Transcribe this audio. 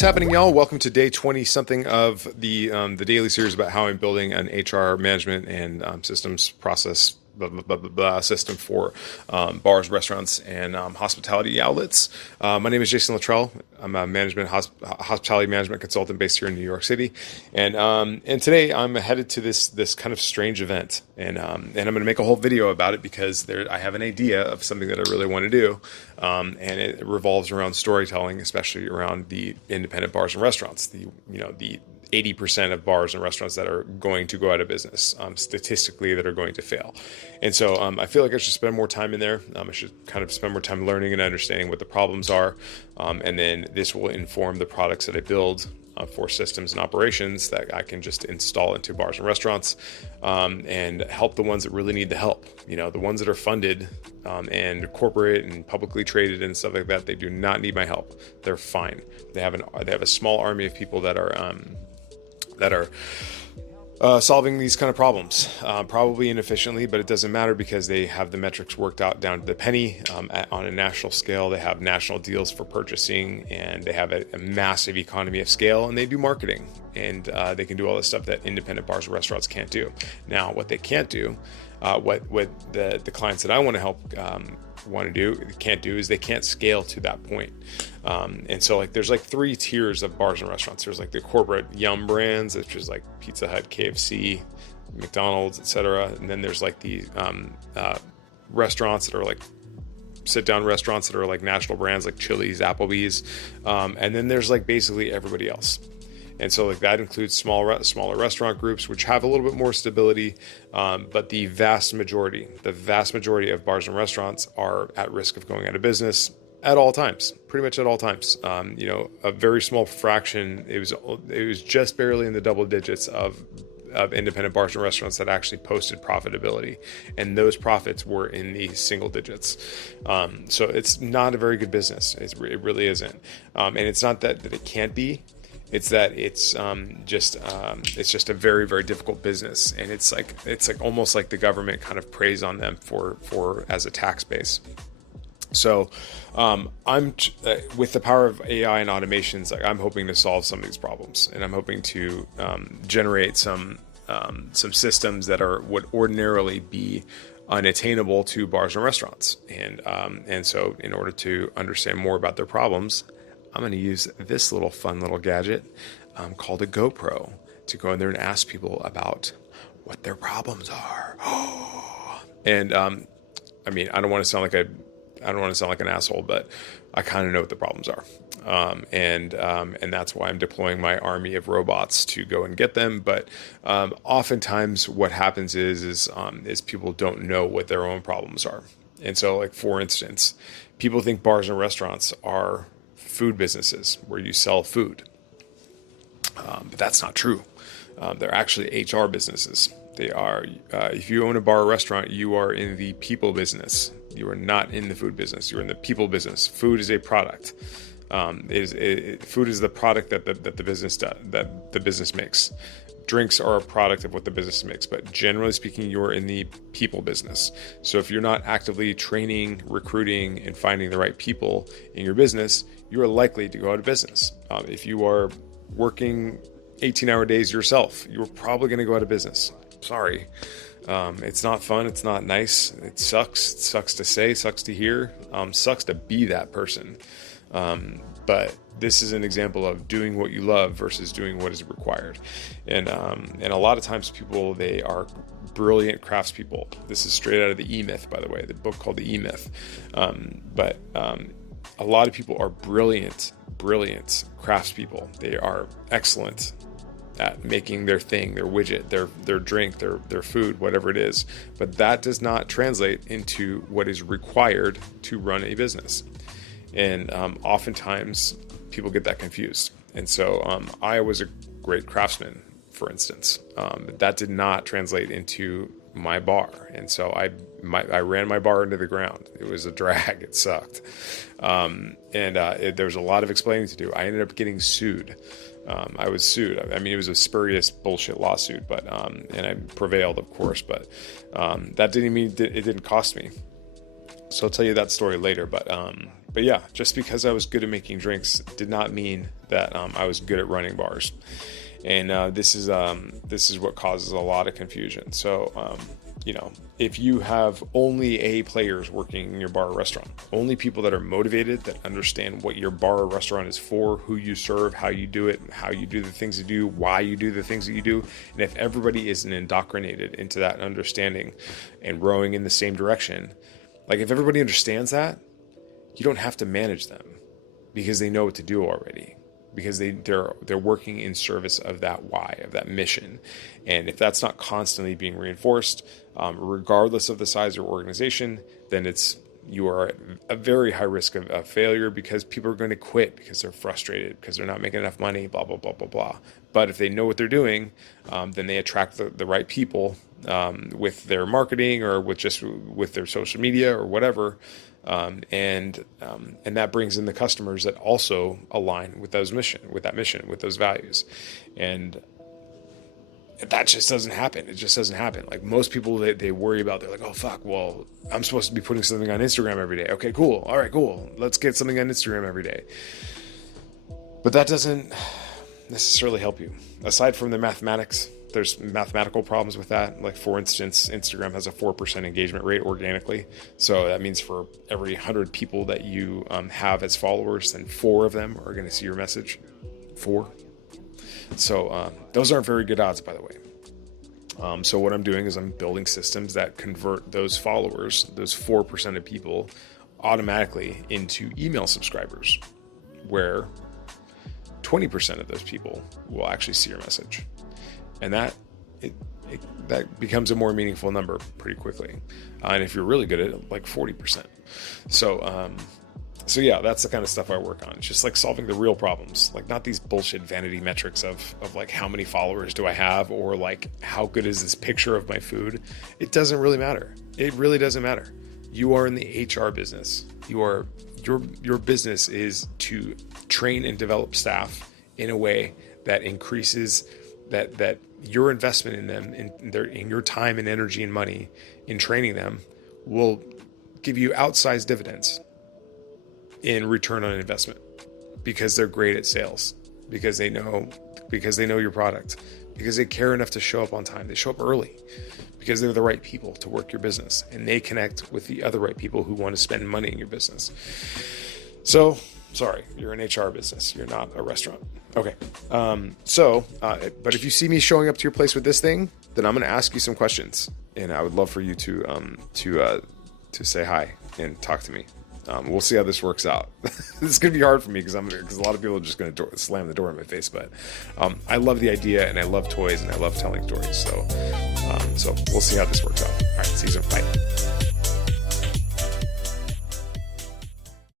What's happening, y'all? Welcome to day 20 something of the daily series about how I'm building an HR management and systems process system for bars, restaurants, and hospitality outlets. My name is Jason Littrell. I'm a hospitality management consultant based here in New York City, and today I'm headed to this kind of strange event, and I'm going to make a whole video about it because I have an idea of something that I really want to do, and it revolves around storytelling, especially around the independent bars and restaurants. The 80% of bars and restaurants that are going to go out of business, statistically, that are going to fail. And so I feel like I should spend more time in there. I should kind of spend more time learning and understanding what the problems are. And then this will inform the products that I build for systems and operations that I can just install into bars and restaurants, and help the ones that really need the help. The ones that are funded and corporate and publicly traded and stuff like that, they do not need my help. They're fine. They have a small army of people that are solving these kind of problems, probably inefficiently, but it doesn't matter because they have the metrics worked out down to the penny. On a national scale, they have national deals for purchasing, and they have a massive economy of scale, and they do marketing, and they can do all the stuff that independent bars and restaurants can't do. Now, what they can't do, what the clients that I want to help can't do is they can't scale to that point. And so there's three tiers of bars and restaurants. There's the corporate yum brands, which is like Pizza Hut, KFC, McDonald's, etc. And then there's the restaurants that are sit down restaurants that are national brands like Chili's, Applebee's. And then there's basically everybody else. And so that includes smaller restaurant groups, which have a little bit more stability. But the vast majority of bars and restaurants are at risk of going out of business at all times, pretty much at all times. A very small fraction, it was just barely in the double digits of independent bars and restaurants that actually posted profitability. And those profits were in the single digits. So it's not a very good business. It really isn't. And it's not that it can't be. It's that it's just a very, very difficult business, and it's almost like the government kind of preys on them for as a tax base. So I'm with the power of AI and automations, I'm hoping to solve some of these problems, and I'm hoping to generate some systems that would ordinarily be unattainable to bars and restaurants, and so in order to understand more about their problems, I'm going to use this fun little gadget called a GoPro to go in there and ask people about what their problems are. And I don't want to sound like an asshole, but I kind of know what the problems are. And that's why I'm deploying my army of robots to go and get them. But oftentimes what happens is people don't know what their own problems are. And so for instance, people think bars and restaurants are food businesses where you sell food, but that's not true. They're actually HR businesses. They are. If you own a bar or restaurant, you are in the people business. You are not in the food business. You're in the people business. Food is a product. Food is the product that the business does, that the business makes. Drinks are a product of what the business makes, but generally speaking, you're in the people business. So if you're not actively training, recruiting, and finding the right people in your business, you are likely to go out of business. If you are working 18-hour days yourself, you're probably going to go out of business. Sorry. It's not fun. It's not nice. It sucks. It sucks to say, sucks to hear, sucks to be that person. But this is an example of doing what you love versus doing what is required. And a lot of times people, they are brilliant craftspeople. This is straight out of the E-Myth, by the way, the book called the E-Myth. But a lot of people are brilliant craftspeople. They are excellent at making their thing, their widget, their drink, their food, whatever it is. But that does not translate into what is required to run a business. And oftentimes people get that confused. And so I was a great craftsman, for instance. That did not translate into my bar. And so I ran my bar into the ground. It was a drag. It sucked. There was a lot of explaining to do. I ended up getting sued. I was sued. It was a spurious bullshit lawsuit, but and I prevailed, of course. But that didn't mean it didn't cost me. So I'll tell you that story later. But yeah, just because I was good at making drinks did not mean that I was good at running bars. And this is what causes a lot of confusion. So if you have only A players working in your bar or restaurant, only people that are motivated, that understand what your bar or restaurant is for, who you serve, how you do it, how you do the things you do, why you do the things that you do, and if everybody isn't indoctrinated into that understanding and rowing in the same direction, like if everybody understands that, you don't have to manage them because they know what to do already. Because they're working in service of that why, of that mission. And if that's not constantly being reinforced, regardless of the size of your organization, then you are at a very high risk of failure, because people are going to quit because they're frustrated, because they're not making enough money, blah, blah, blah, blah, blah. But if they know what they're doing, then they attract the right people with their marketing or with their social media or whatever. And that brings in the customers that also align with that mission, with those values. And that just doesn't happen. It just doesn't happen. Like most people, they worry about, they're like, oh fuck, well, I'm supposed to be putting something on Instagram every day. Okay, cool. All right, cool. Let's get something on Instagram every day. But that doesn't necessarily help you. Aside from the mathematics, there's mathematical problems with that. Like for instance, Instagram has a 4% engagement rate organically. So that means for every 100 people that you have as followers, then 4 of them are going to see your message. 4. So those aren't very good odds, by the way. So what I'm doing is I'm building systems that convert those followers, those 4% of people, automatically into email subscribers, where 20% of those people will actually see your message. And that becomes a more meaningful number pretty quickly. And if you're really good at it, like 40%. So yeah, that's the kind of stuff I work on. It's just like solving the real problems, like not these bullshit vanity metrics of like how many followers do I have, or like how good is this picture of my food. It doesn't really matter. It really doesn't matter. You are in the HR business. Your business is to train and develop staff in a way that increases that your investment in them, in your time and energy and money in training them, will give you outsized dividends in return on investment, because they're great at sales, because they know your product, because they care enough to show up on time. They show up early because they're the right people to work your business, and they connect with the other right people who want to spend money in your business. So, sorry, you're an HR business. You're not a restaurant. Okay. But if you see me showing up to your place with this thing, then I'm going to ask you some questions, and I would love for you to say hi and talk to me. We'll see how this works out. This is going to be hard for me because a lot of people are just going to slam the door in my face. But I love the idea, and I love toys, and I love telling stories. So we'll see how this works out. All right, see you soon. Bye.